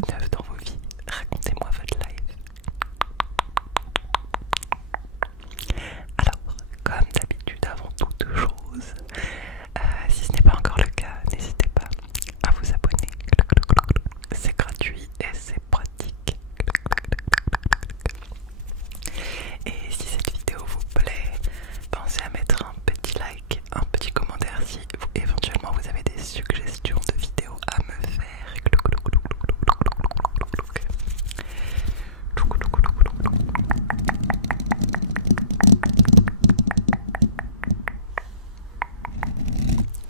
de neuf dans vos vies? Racontez-moi votre live. Alors, comme d'habitude, avant toute chose, si ce n'est pas encore le cas, n'hésitez pas à vous abonner. C'est gratuit et c'est pratique. Et si cette vidéo vous plaît, pensez à mettre un petit like, un petit commentaire si éventuellement vous avez des suggestions de vidéos à me faire.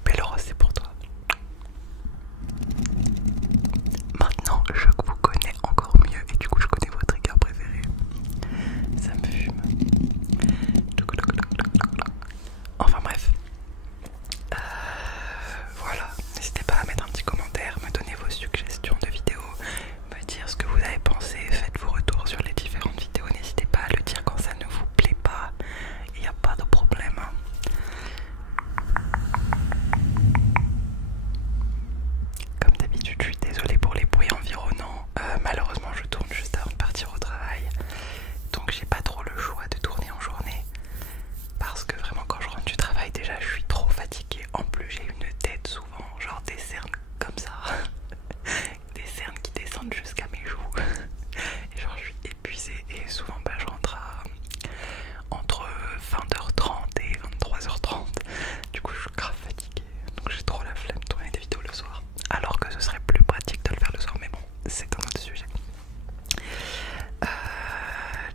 Péloros, c'est pour toi. Maintenant, je vous connais encore mieux et du coup je connais vos triggers préférés. Ça me fume. Enfin bref. Voilà, n'hésitez pas à mettre un petit commentaire, me donner vos suggestions de vidéos, me dire ce que vous avez pensé, faites vos retours sur les différentes vidéos, n'hésitez pas à le dire quand ça ne vous plaît pas, il n'y a pas de problème. Comme d'habitude, je suis désolée pour les bruits environnants, malheureusement je tourne juste avant de partir au travail, donc j'ai pas trop le choix de tourner en journée, parce que vraiment quand je rentre du travail déjà je suis trop fatiguée, en plus j'ai une tête souvent, genre des cernes comme ça, des cernes qui descendent jusqu'à mes joues, et genre je suis épuisée et souvent je rentre entre 20h30 et 23h30, du coup je suis grave fatiguée, donc j'ai trop la flemme de tourner des vidéos le soir, alors que ce serait plus pratique de le faire le soir, mais bon, c'est un autre sujet.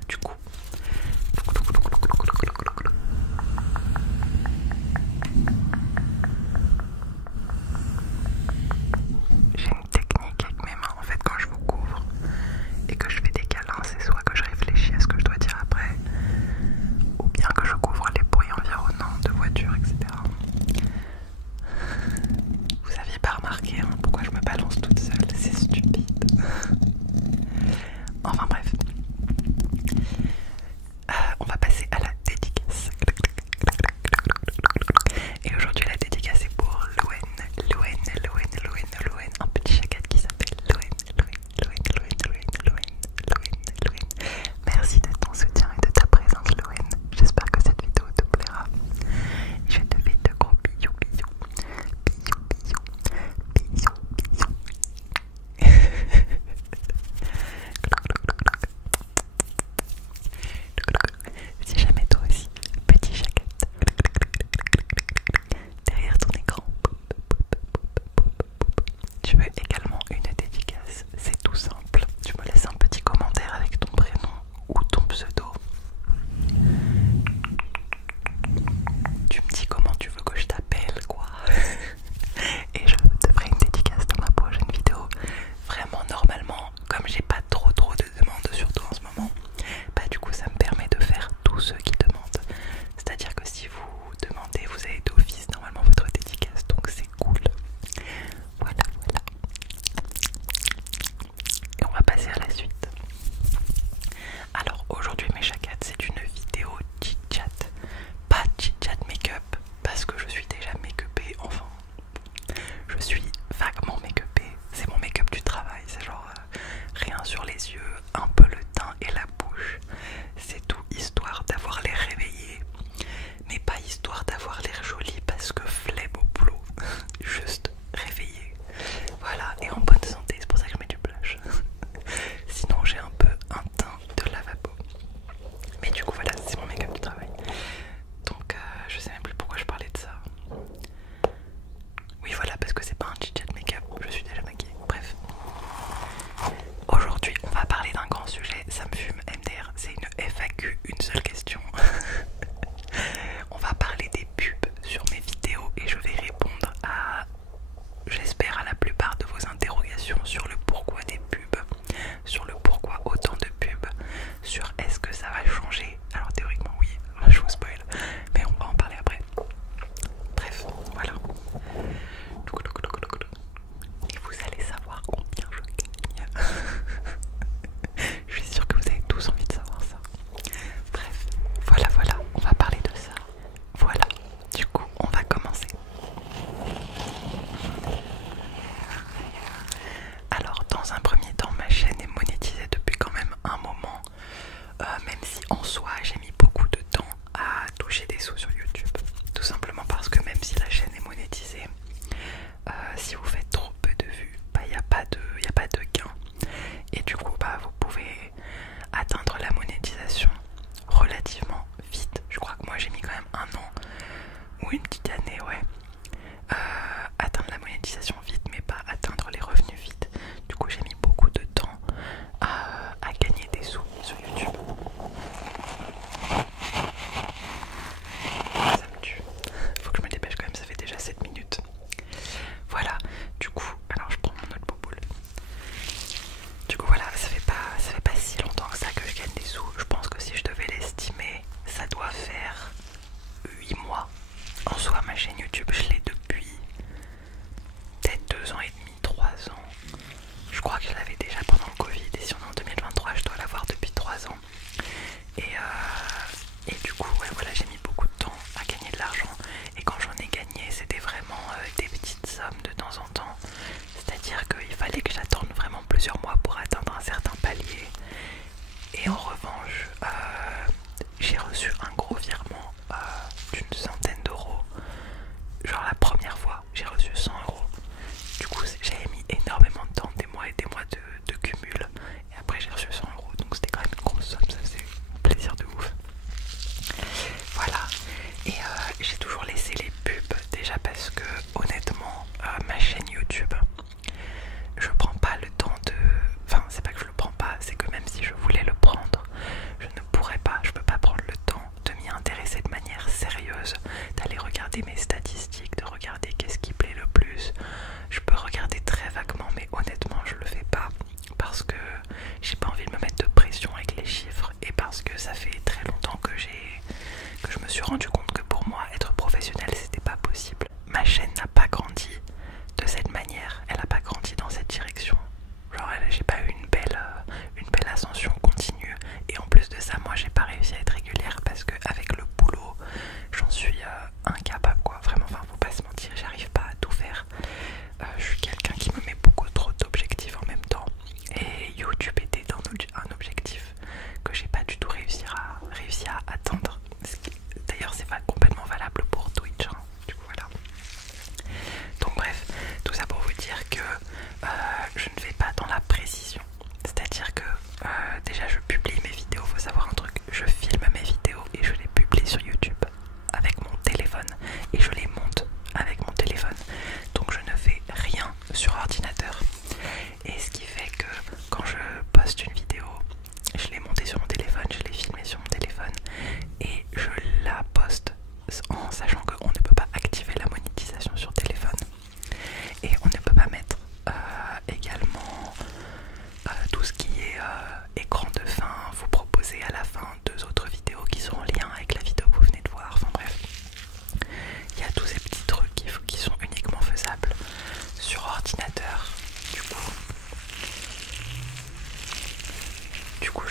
Du coup, j'ai une technique avec mes mains. En fait, quand je vous coupe,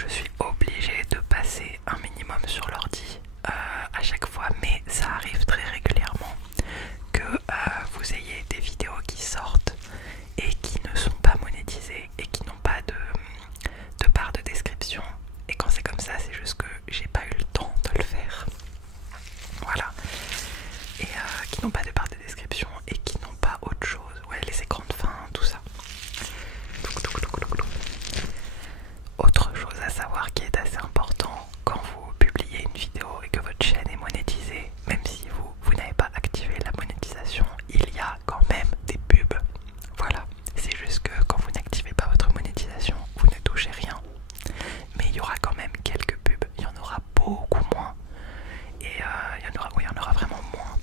je suis obligée de passer un minimum sur l'ordi à chaque fois, mais ça arrive très régulièrement que vous ayez des vidéos qui sortent et qui ne sont pas monétisées et qui n'ont pas de barre de description. Et quand c'est comme ça, c'est juste que j'ai pas eu le temps de le faire. Voilà. Et qui n'ont pas de barre de description et qui n'ont pas autre chose. Ouais, les écrans de fin, tout ça. Autre chose à savoir qui est assez important quand vous publiez une vidéo et que votre chaîne est monétisée, même si vous n'avez pas activé la monétisation, il y a quand même des pubs. Voilà, c'est juste que quand vous n'activez pas votre monétisation, vous ne touchez rien. Mais il y aura quand même quelques pubs, il y en aura beaucoup moins. Et il y en aura vraiment moins.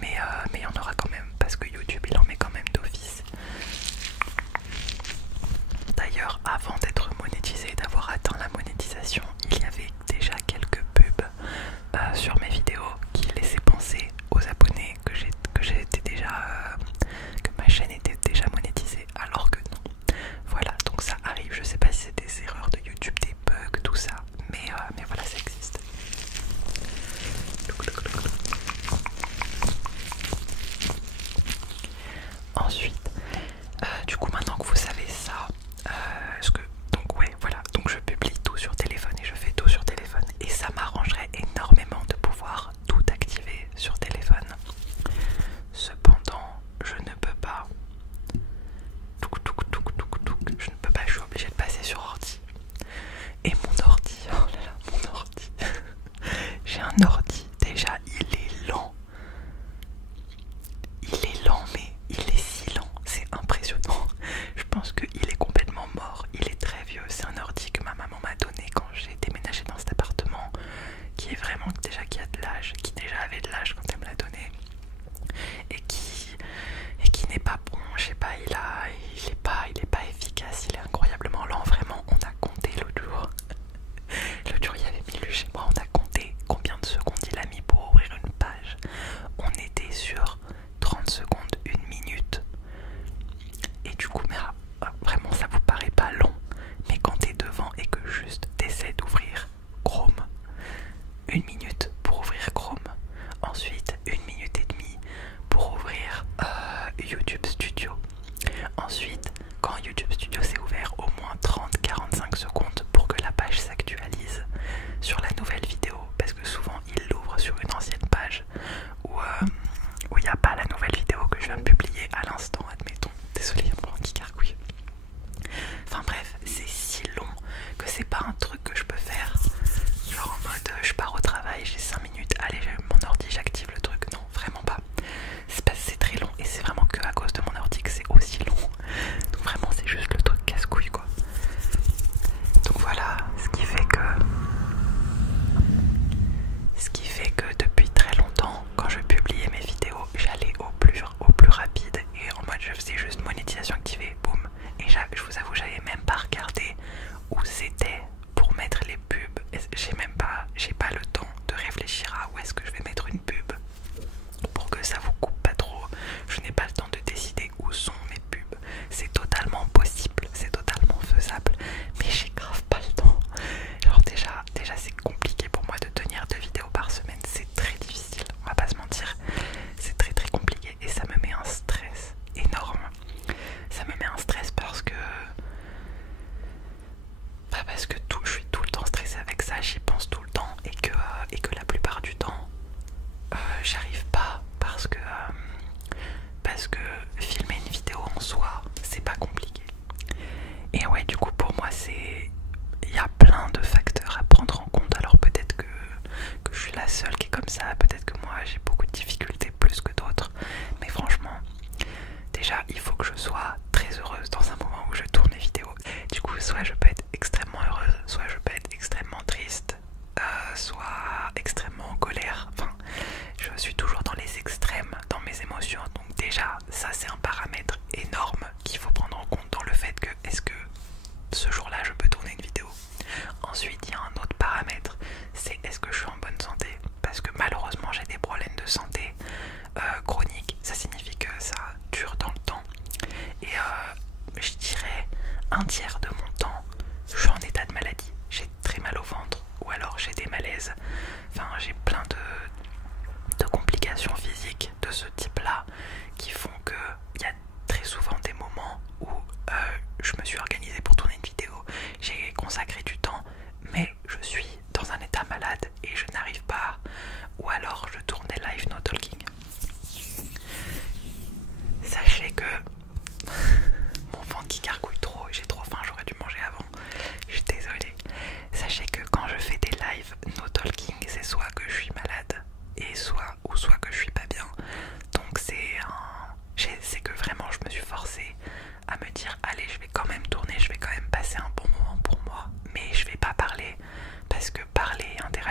Mais il y en aura quand même, parce que YouTube il en met quand même d'office. D'ailleurs, avant d'être monétisé, d'avoir atteint la monétisation, il y avait déjà quelques pubs sur mes vidéos qui laissaient penser aux abonnés que j'étais déjà, que ma chaîne était déjà monétisée, alors que non. Voilà, donc ça arrive. Je sais pas si c'est des erreurs de YouTube, des bugs, tout ça, mais voilà, ça existe. Ensuite, du coup, maintenant que vous savez ça, donc ouais, voilà, donc je publie tout sur téléphone et je fais tout sur téléphone, et ça m'arrangerait énormément de pouvoir tout activer sur téléphone. Cependant, je ne peux pas. Je ne peux pas, je suis obligée de passer sur ordi. Et mon ordi, oh là là, mon ordi. J'ai un ordi, déjà il est lent. Il est lent, mais il est si lent, c'est impressionnant. Je pense qu'il est complètement mort, il est très vieux. C'est un ordi que ma maman m'a donné quand j'ai déménagé dans cet appartement, qui est vraiment déjà qui a de l'âge, qui déjà avait de l'âge quand elle me l'a donné, et qui n'est pas bon. Je sais pas, il est pas efficace, il est incroyablement lent. Vraiment, on a compté l'autre jour. L'autre jour, il y avait Milu chez moi, on a compté combien de secondes il a mis pour ouvrir une page. On était sur 30 secondes, 1 minute. Et du coup, mais, vraiment, ça vous paraît pas long. Mais quand t'es devant et que juste t'essaies d'ouvrir Chrome, 1 minute pour ouvrir Chrome. Ensuite, 1 minute et demie pour ouvrir YouTube Studio. Ensuite, quand YouTube Studio s'est ouvert, au moins 30-45 secondes pour que la page s'actualise sur la nouvelle vidéo. Parce que souvent, il l'ouvre sur une ancienne page où il n'y a pas la nouvelle vidéo que je viens de publier à l'instant, admettons. Désolée, il y a mon qui carcouille. Enfin bref, c'est si long que c'est pas un truc que je peux faire. Genre en mode, je pars au travail, j'ai 5 minutes, allez, j'ai mon ordi, j'active le truc. Non, vraiment pas. C'est très long et c'est vraiment que à cause de mon ordi que c'est aussi long. Donc vraiment, c'est juste le truc casse-couille quoi. Donc voilà, ce qui fait que depuis très longtemps, quand je publiais mes vidéos, j'allais au plus rapide et en mode je faisais juste monétisation activée, boum. Et je vous avoue, j'avais même pas regardé où c'était pour mettre les pubs. J'ai pas le temps de réfléchir à où est-ce que je vais mettre une pub pour que ça vous coupe pas trop. Je n'ai pas le temps de décider où sont mes pubs. C'est totalement possible, c'est totalement faisable, mais j'ai grave pas le temps. Alors déjà c'est compliqué pour moi de tenir 2 vidéos par semaine, c'est très difficile, on va pas se mentir. C'est très très compliqué et ça me met un stress énorme. Ça me met un stress parce que je suis tout le temps stressée avec ça, j'y pense tout le temps et que la plupart du temps j'arrive pas parce que filmer une vidéo en soi c'est pas compliqué. Et ouais, du coup pour moi il y a plein de facteurs à prendre en compte. Alors peut-être que je suis la seule qui est comme ça, peut-être que moi j'ai beaucoup de difficultés plus que d'autres, mais franchement déjà il faut que je sois très heureuse dans un moment où je tourne les vidéos. Du coup soit je peux être extrêmement heureuse, soit je peux être extrêmement triste, soit extrêmement en colère. Enfin, je suis toujours dans les extrêmes dans mes émotions. Donc déjà, ça c'est un paramètre énorme qu'il faut prendre en compte dans le fait que est-ce que ce jour-là je peux tourner une vidéo. Ensuite, il y a un autre paramètre, c'est est-ce que je suis en bonne santé. Parce que malheureusement j'ai des problèmes de santé chroniques. Ça signifie que ça dure dans le temps. Et je dirais un tiers de mon temps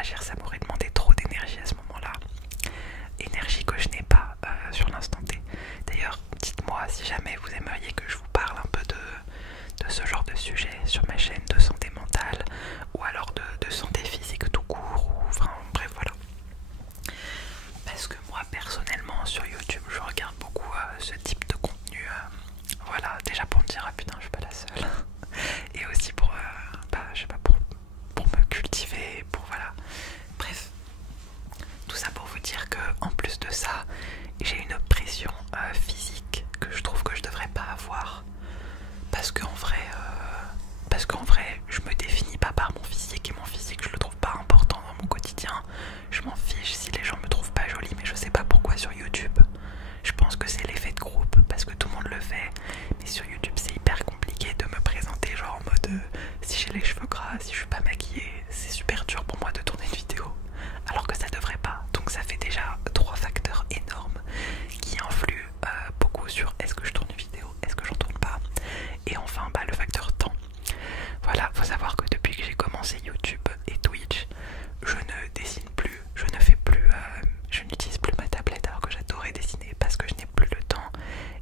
interagir, ça m'aurait demandé trop d'énergie à ce moment-là. Énergie que je n'ai pas sur l'instant T. D'ailleurs, dites-moi si jamais vous aimeriez que je vous parle un peu de ce genre de sujet sur ma chaîne, de santé mentale ou alors de santé physique tout court, ou enfin bref voilà. Parce que moi personnellement sur YouTube je regarde beaucoup ce type de contenu, voilà, déjà pour me dire ah putain je suis pas la seule et aussi pour je sais pas, pour me cultiver, pour voilà, bref, tout ça pour vous dire que en plus de ça j'ai une pression physique que je trouve que je devrais pas avoir, parce qu'en vrai je me définis pas par mon physique, et mon physique je le trouve pas important dans mon quotidien. Je m'en fiche si les gens me trouvent pas jolie, mais je sais pas pourquoi sur YouTube. Je pense que c'est l'effet de groupe parce que tout le monde le fait, mais sur YouTube c'est hyper compliqué de me présenter genre en mode si j'ai les cheveux gras, si je suis pas maquillée, c'est super dur pour moi de tourner une vidéo, alors que ça devrait pas. Donc ça fait déjà 3 facteurs énormes qui influent beaucoup sur est-ce que je tourne une vidéo, est-ce que j'en tourne pas, et enfin le facteur temps. Voilà, faut savoir que depuis que j'ai commencé YouTube et Twitch, je ne dessine plus, je ne fais plus, je n'utilise plus ma tablette alors que j'adorais dessiner parce que je n'ai plus le temps.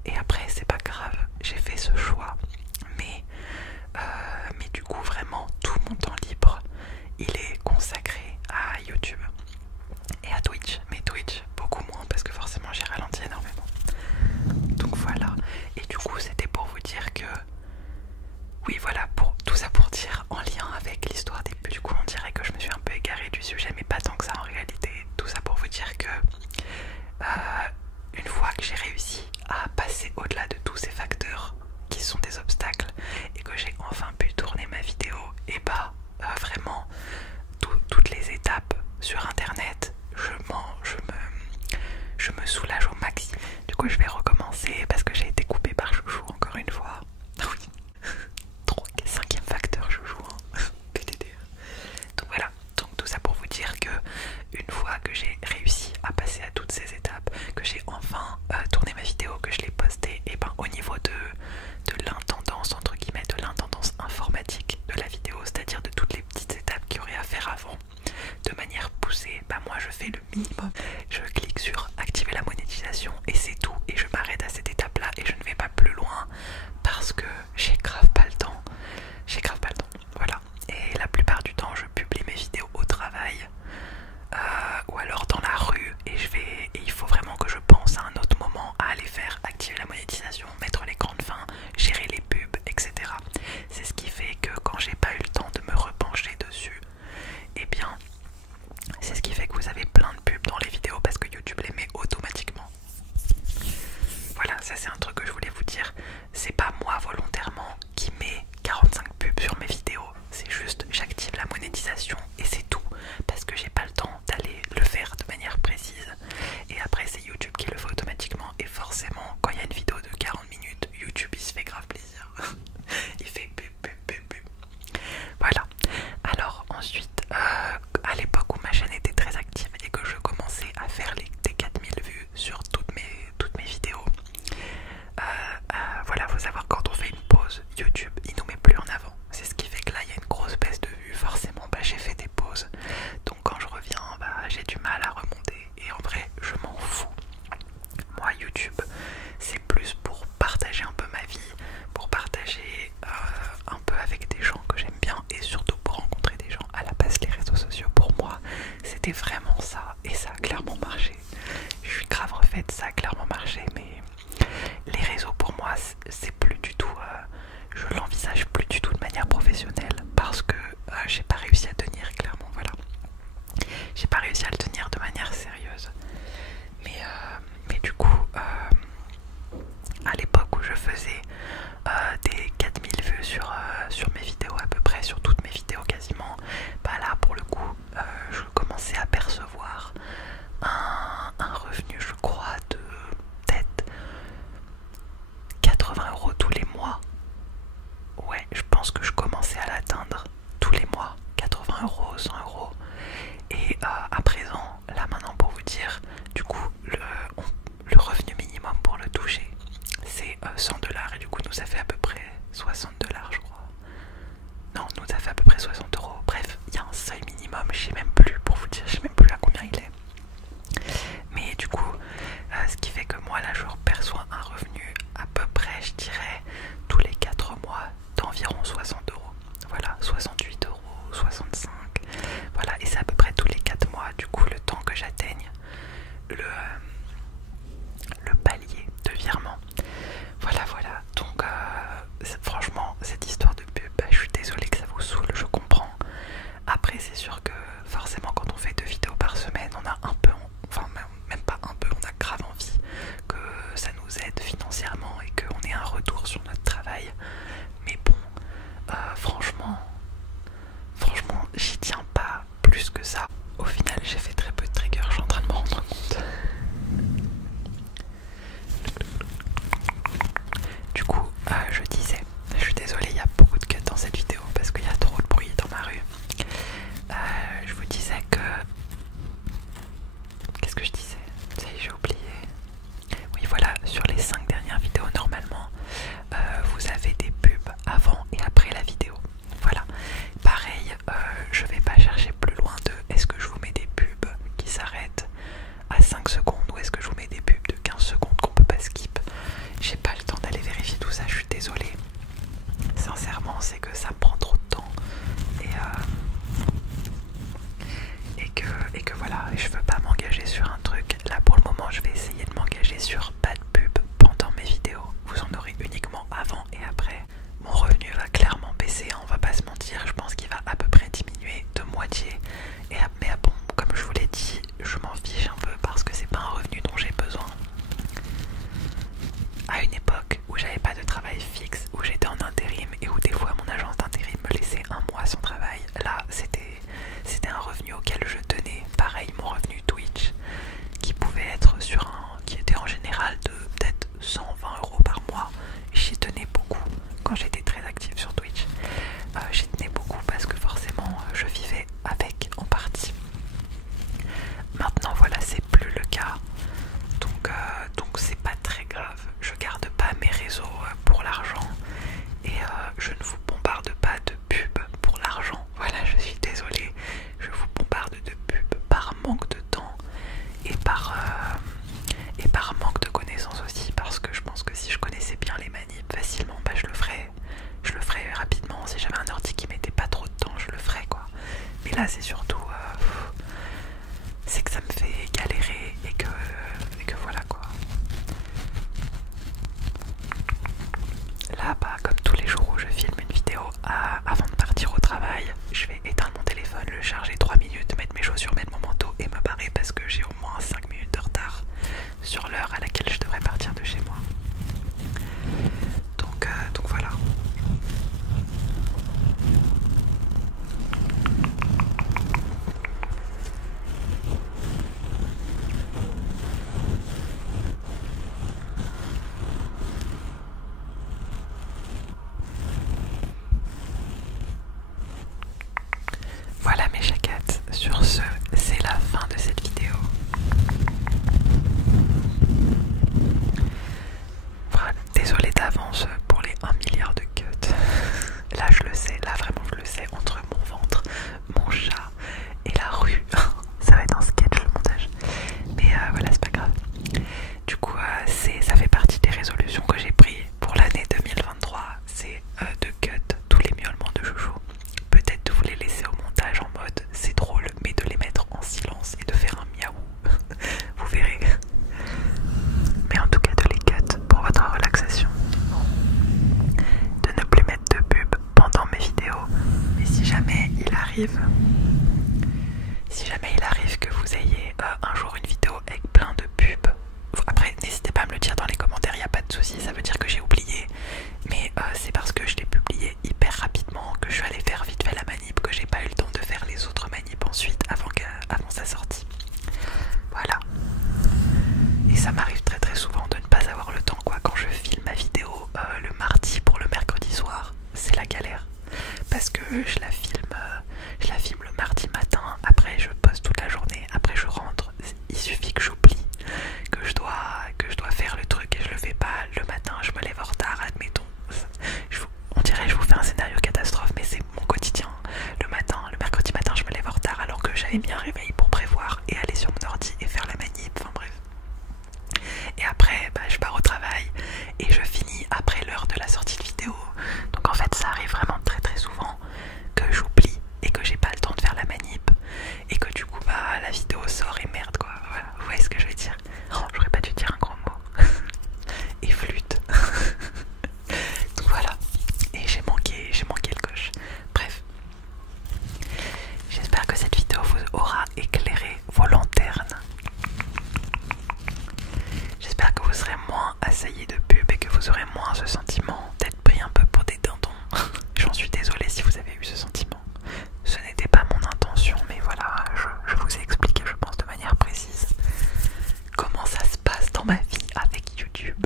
Et après c'est pas grave, j'ai fait ce choix, mais du coup vraiment tout mon temps libre il est consacré à YouTube et à Twitch, mais Twitch beaucoup moins parce que forcément j'ai ralenti énormément. Donc voilà, et du coup c'était pour vous dire que oui voilà, pour tout ça pour dire en lien avec l'histoire des pubs. Du coup on dirait que je me suis un peu égarée du sujet, mais pas tant que ça en réalité. Tout ça pour vous dire que une fois que j'ai réussi à passer au-delà de tous ces facteurs qui sont des obstacles et que j'ai enfin pu tourner ma vidéo, et vraiment toutes les étapes sur internet, je me soulage au maxi. Du coup je vais recommencer parce que j'ai été coupée par Chouchou encore une fois. Oui. 5e facteur Chouchou, hein. PDD. Donc voilà, donc tout ça pour vous dire que une fois que j'ai réussi à passer à toutes ces étapes, que j'ai enfin tourné ma vidéo, que je l'ai postée, et au niveau de l'intendance entre guillemets, de l'intendance informatique de la vidéo, c'est-à-dire de toutes les petites étapes qu'il y aurait à faire avant de manière poussée, moi je fais le minimum. Je clique sur activer la monétisation et c'est tout, et je m'arrête à cette étape là et je ne vais pas plus loin parce que j'ai grave pas le temps. Voilà. Et la plupart du temps je publie mes vidéos au travail ou alors dans la rue, et il faut vraiment que je pense à un autre moment à aller faire activer la monétisation, mettre l'écran de fin, gérer les pubs, etc. C'est ce qui fait que quand j'ai pas eu le temps de me repencher dessus, et bien c'est ce qui fait que vous avez plein de pubs dans les vidéos parce que YouTube les met automatiquement. Voilà, ça c'est un truc que je voulais vous dire. C'est pas moi volontairement qui mets 45 pubs sur mes vidéos, c'est juste j'active la monétisation et c'est tout, parce que j'ai pas le temps d'aller le faire de manière précise. Et après c'est YouTube qui le fait automatiquement, et forcément quand il y a une vidéo de 40 minutes, YouTube il se fait grave plaisir. Il fait pub. Voilà. Alors ensuite, à l'époque où ma chaîne était très active et que je commençais à faire des 4000 vues sur toutes mes vidéos, voilà, faut savoir quand on fait une pause, YouTube il nous met plus en avant. C'est ce qui fait que là il y a une grosse baisse de vues. Forcément j'ai fait des pauses, donc quand je reviens j'ai du mal à remonter, et en vrai je m'en fous. Moi YouTube c'est plus pour partager un peu ma vie, pour partager un peu avec des gens que j'aime bien, et surtout pour rencontrer des gens. À la base les réseaux sociaux pour moi c'était vraiment ça, et ça a clairement marché. Je suis grave refaite, ça a clairement marché, mais les réseaux pour moi c'est plus du tout, je l'envisage plus du tout de manière professionnelle, parce que j'ai pas réussi à tenir, clairement. Voilà, j'ai pas réussi à le tenir de manière sérieuse, mais du coup à l'époque où je faisais des 4000 vues sur mes vidéos, à peu près sur toutes mes vidéos quasiment, là pour le coup je commençais à percevoir c'est que ça me prend trop de temps et que voilà, je veux pas m'engager sur un truc. Là pour le moment je vais essayer de m'engager sur pas de pub pendant mes vidéos. Vous en aurez uniquement avant et après. Mon revenu va clairement baisser, hein, on va pas se mentir, je pense qu'il va à peu près diminuer de moitié. Mais bon, comme je vous l'ai dit, je m'en fiche un peu parce que c'est pas un revenu dont j'ai besoin. À une époque où j'avais pas de travail fixe, où j'étais en intérim et où des fois mon agence d'intérim me laissait un mois sans travail, là c'était un revenu auquel je tenais. Pareil, mon revenu Twitch qui pouvait être qui était en général de peut-être 120 € par mois. J'y tenais beaucoup quand j'étais très active sur Twitch. J'y tenais beaucoup parce que forcément je vivais avec en partie. Maintenant voilà, c'est plus le cas. Donc c'est pas très grave. Je garde pas mes réseaux pour l'argent et je ne vous bombarde pas de pubs pour l'argent. Voilà, je suis désolée. Je vous bombarde de pubs par manque de temps et par manque de connaissances aussi, parce que je pense que si je connaissais bien les manips facilement, bah je le ferais rapidement. Si j'avais un ordi qui mettait pas trop de temps, je le ferais quoi. Mais là c'est surtout c'est que ça me fait galérer et que voilà quoi. Là bah comme tous les jours où je filme une vidéo avant de partir au travail, je vais éteindre mon téléphone, le charger 3 minutes, mettre mes chaussures, mettre mon manteau et me barrer parce que j'ai au moins 5 minutes de retard sur l'heure à laquelle je devrais partir de chez moi. Donc voilà. Voilà mes chaquettes, sur ce, c'est la fin de cette vidéo. Voilà, désolé d'avance pour les 1 milliard de cuts. Là je le sais, là vraiment je le sais, entre mon ventre, mon chat et la rue. Ça va être un sketch le montage. Mais voilà, c'est pas grave. Du coup, ça fait partie des résolutions que j'ai prises pour l'année 2023. C'est de cut tous les miaulements de Jojo. Peut-être de vous les laisser au montage en mode c'est drôle, mais de les mettre en silence et de faire un miaou. Vous verrez. Mais en tout cas de les cut pour votre relaxation. De ne plus mettre de pub pendant mes vidéos. Mais si jamais il arrive que vous ayez un jour une vidéo avec plein de pubs, après n'hésitez pas à me le dire dans les commentaires, il n'y a pas de souci, ça veut dire que j'ai oublié. Mais c'est parce que je l'ai publié hyper rapidement, que je suis allée faire vite fait la manip, que j'ai pas eu le temps de faire les autres manips ensuite avant sa sortie. Voilà. Et ça m'arrive très très souvent de ne pas avoir le temps quoi. Quand je filme ma vidéo le mardi pour le mercredi soir, c'est la galère. Parce que je la filme le mardi matin, après je poste toute la journée, après je rentre, il suffit que j'oublie que je dois faire le truc et je le fais pas le matin, je me lève en retard, admettons. On dirait que je vous fais un scénario catastrophe, mais c'est mon quotidien. Le mercredi matin, je me lève en retard alors que j'avais mis un réveil pour prévoir et aller sur mon ordi et faire la manip, enfin bref. Et après, bah, je pars au travail et je finis après l'heure de la sortie de vidéo. Donc en fait, ça arrive vraiment très très souvent que j'oublie et que j'ai pas le temps de faire la manip et que du coup, bah, la vidéo sort et merde quoi. Voilà, vous voyez ce que je veux dire. Oh, j'aurais pas dû dire un gros mot. Et flûte. Donc voilà. Et j'ai manqué le coche. Bref. J'espère que cette vidéo vous aura éclairé vos lanternes. J'espère que vous serez moins assaillis de pub et que vous aurez moins ce sentiment d'être pris un peu pour des dindons. J'en suis désolée si vous avez eu ce sentiment. Ce n'était pas mon intention, mais voilà, je vous ai expliqué, je pense, de manière précise comment ça se passe dans ma vie avec YouTube.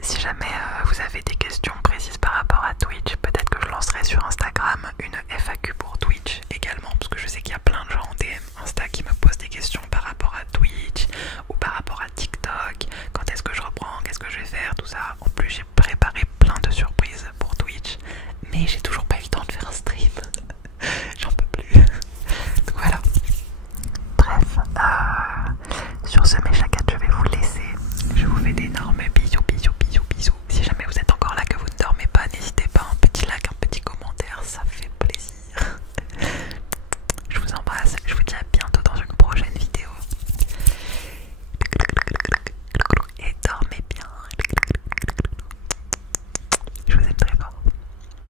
Si jamais vous avez des questions précises par rapport à Twitch, peut-être que je lancerai sur Instagram une FAQ pour Twitch également, parce que je sais qu'il y a plein de gens en DM Insta qui me posent des questions par rapport à Twitch ou par rapport à TikTok. Quand est-ce que je reprends, qu'est-ce que je vais faire, tout ça.